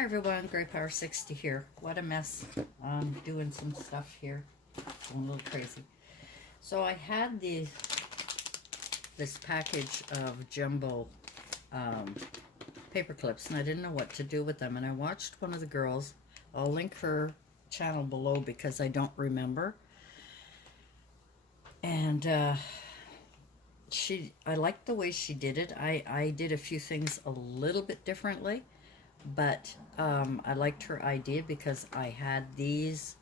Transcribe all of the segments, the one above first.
Hi everyone, Grey Power 60 here. What a mess. I'm doing some stuff here. Going a little crazy. So I had this package of jumbo paper clips and I didn't know what to do with them. And I watched one of the girls. I'll link her channel below because I don't remember. And I liked the way she did it. I did a few things a little bit differently. But I liked her idea because I had these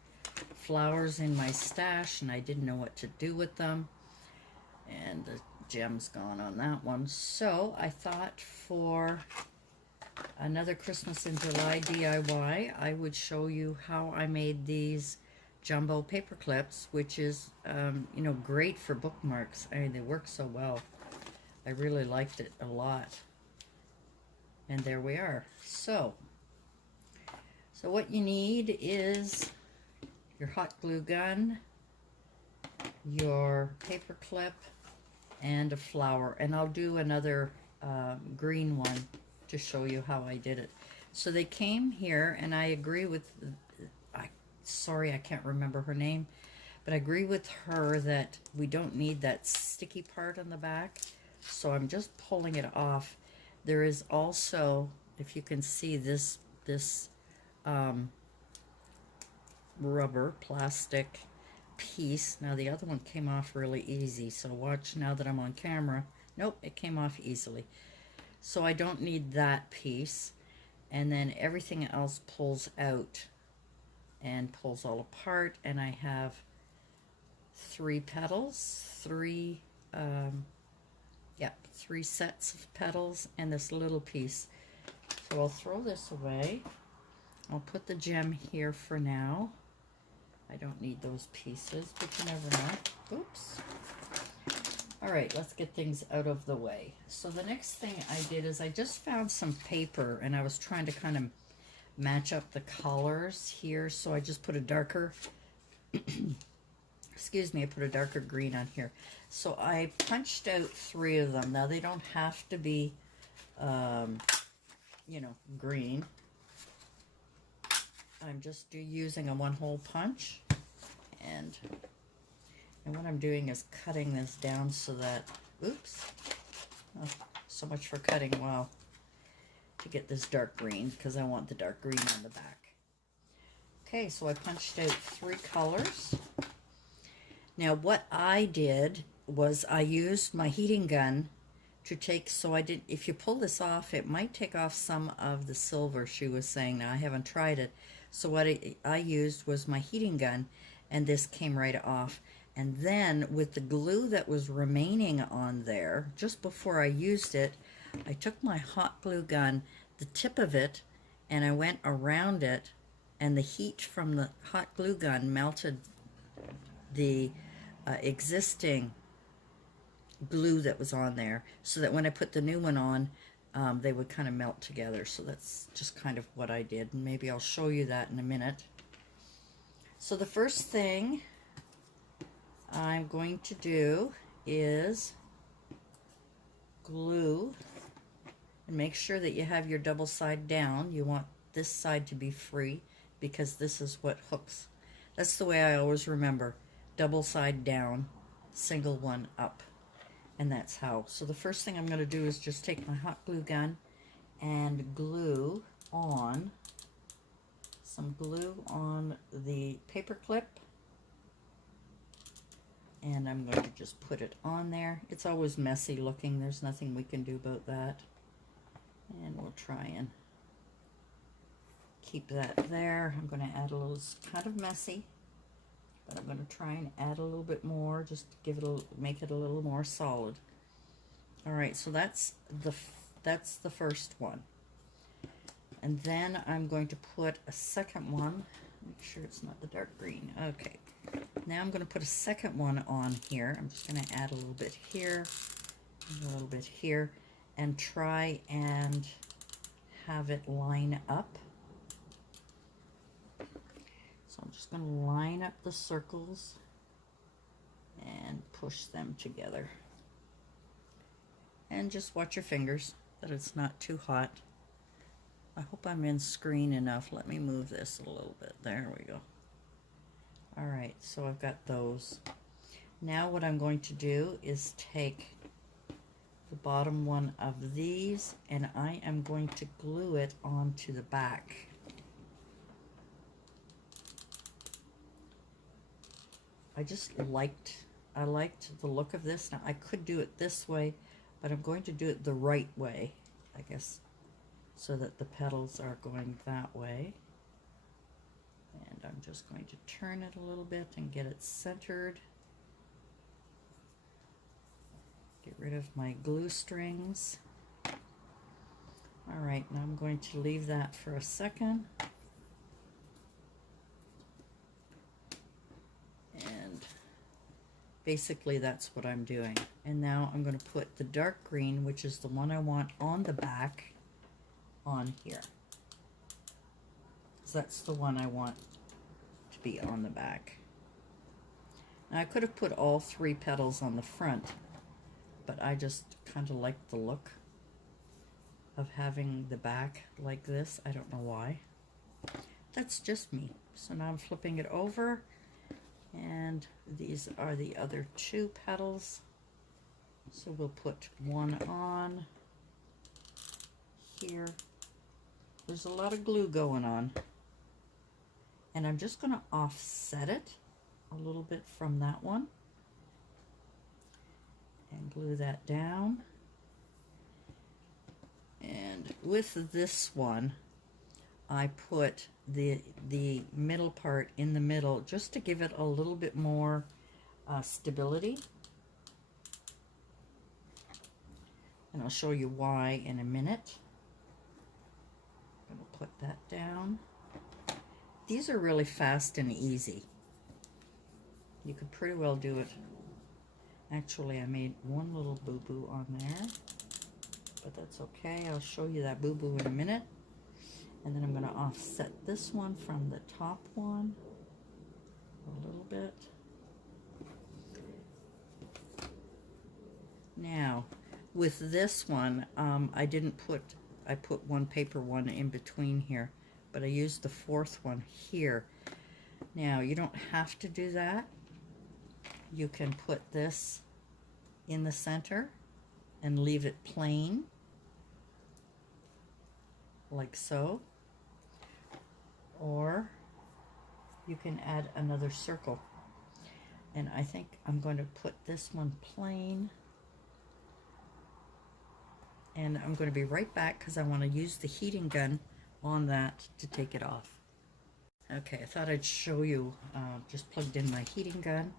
flowers in my stash and I didn't know what to do with them. And the gem's gone on that one. So I thought for another Christmas in July DIY, I would show you how I made these jumbo paper clips, which is, great for bookmarks. I mean, they work so well. I really liked it a lot. And there we are. So what you need is your hot glue gun, your paper clip, and a flower. And I'll do another green one to show you how I did it. So they came here, and I agree with, sorry, I can't remember her name, but I agree with her that we don't need that sticky part on the back. So I'm just pulling it off. There is also, if you can see this rubber plastic piece. Now the other one came off really easy, so watch now that I'm on camera. Nope, it came off easily. So I don't need that piece. And then everything else pulls out and pulls all apart. And I have 3 petals, 3 sets of petals and this little piece. So I'll throw this away. I'll put the gem here for now. I don't need those pieces, but you never know. Oops. All right, let's get things out of the way. So the next thing I did is I just found some paper and I was trying to kind of match up the colors here. So I just put a darker excuse me, I put a darker green on here. So I punched out 3 of them. Now they don't have to be, green. I'm just using a 1-hole punch. And what I'm doing is cutting this down so that, oops, oh, so much for cutting, wow, to get this dark green because I want the dark green on the back. Okay, so I punched out 3 colors. Now what I did was I used my heating gun to take, if you pull this off, it might take off some of the silver, she was saying. Now I haven't tried it. So what I used was my heating gun, and this came right off. And then with the glue that was remaining on there, just before I used it, I took my hot glue gun, the tip of it, and I went around it, and the heat from the hot glue gun melted the existing glue that was on there, so that when I put the new one on, they would kind of melt together. So that's just kind of what I did, and maybe I'll show you that in a minute. So the first thing I'm going to do is glue, and make sure that you have your double side down. You want this side to be free because this is what hooks. That's the way I always remember. Double side down, single one up. And that's how. So the first thing I'm going to do is just take my hot glue gun and glue on some glue on the paper clip. And I'm going to just put it on there. It's always messy looking. There's nothing we can do about that. And we'll try and keep that there. I'm going to add a little, it's kind of messy, but I'm going to try and add a little bit more just to give it make it a little more solid. All right, so that's the first one. And then I'm going to put a second one. Make sure it's not the dark green. Okay. Now I'm going to put a second one on here. I'm just going to add a little bit here, a little bit here, and try and have it line up. So I'm just going to line up the circles and push them together. And just watch your fingers, that it's not too hot. I hope I'm in screen enough. Let me move this a little bit. There we go. All right, so I've got those. Now what I'm going to do is take the bottom one of these and I am going to glue it onto the back. I liked the look of this. Now I could do it this way, but I'm going to do it the right way, I guess, so that the petals are going that way. And I'm just going to turn it a little bit and get it centered. Get rid of my glue strings. All right, now I'm going to leave that for a second. And basically that's what I'm doing. And now I'm going to put the dark green, which is the one I want on the back, on here. So that's the one I want to be on the back. Now I could have put all 3 petals on the front, but I just kind of like the look of having the back like this. I don't know why. That's just me. So now I'm flipping it over, and these are the other 2 petals. So we'll put one on here. There's a lot of glue going on. And I'm just going to offset it a little bit from that one and glue that down. And with this one, I put the middle part in the middle just to give it a little bit more stability. And I'll show you why in a minute. I'm going to put that down. These are really fast and easy. You could pretty well do it. Actually, I made one little boo-boo on there, but that's okay. I'll show you that boo-boo in a minute. And then I'm going to offset this one from the top one a little bit. Now, with this one, I put one paper one in between here, but I used the 4th one here. Now, you don't have to do that. You can put this in the center and leave it plain, like so. Or you can add another circle. And I think I'm going to put this one plain. And I'm going to be right back because I want to use the heating gun on that to take it off. Okay, I thought I'd show you, just plugged in my heating gun.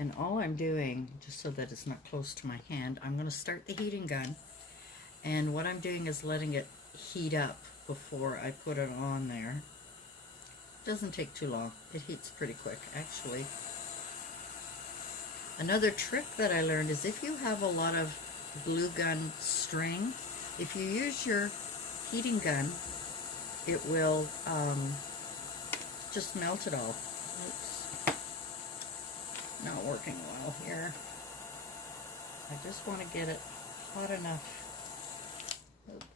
And all I'm doing, just so that it's not close to my hand, I'm going to start the heating gun. And what I'm doing is letting it heat up before I put it on there. It doesn't take too long. It heats pretty quick, actually. Another trick that I learned is if you have a lot of glue gun string, if you use your heating gun, it will just melt it all. Oops. Not working well here. I just want to get it hot enough,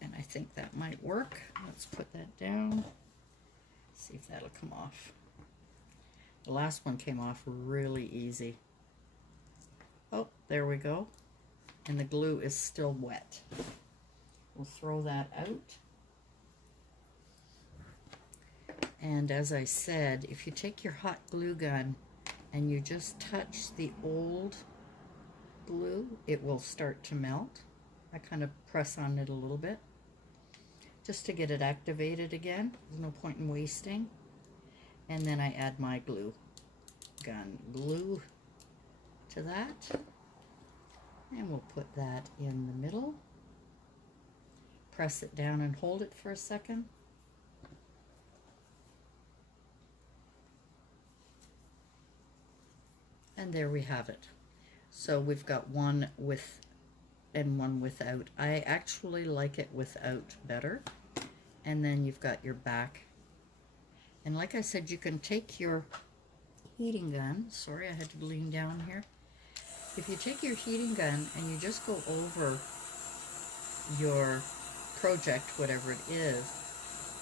and I think that might work. Let's put that down, see if that'll come off. The last one came off really easy. Oh, there we go. And the glue is still wet. We'll throw that out. And as I said, if you take your hot glue gun and you just touch the old glue, it will start to melt. I kind of press on it a little bit just to get it activated again. There's no point in wasting. And then I add my glue gun glue to that. And we'll put that in the middle. Press it down and hold it for a second. And there we have it. So we've got one with and one without. I actually like it without better. And then you've got your back. And like I said, you can take your heating gun. Sorry, I had to lean down here. If you take your heating gun and you just go over your project, whatever it is,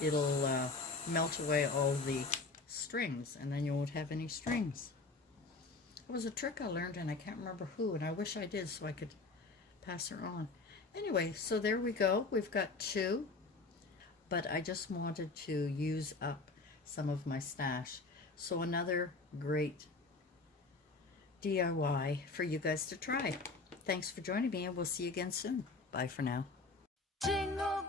it'll melt away all the strings, and then you won't have any strings. It was a trick I learned, and I can't remember who, and I wish I did so I could pass her on. Anyway, so there we go. We've got 2, but I just wanted to use up some of my stash. So another great DIY for you guys to try. Thanks for joining me, and we'll see you again soon. Bye for now. Jingle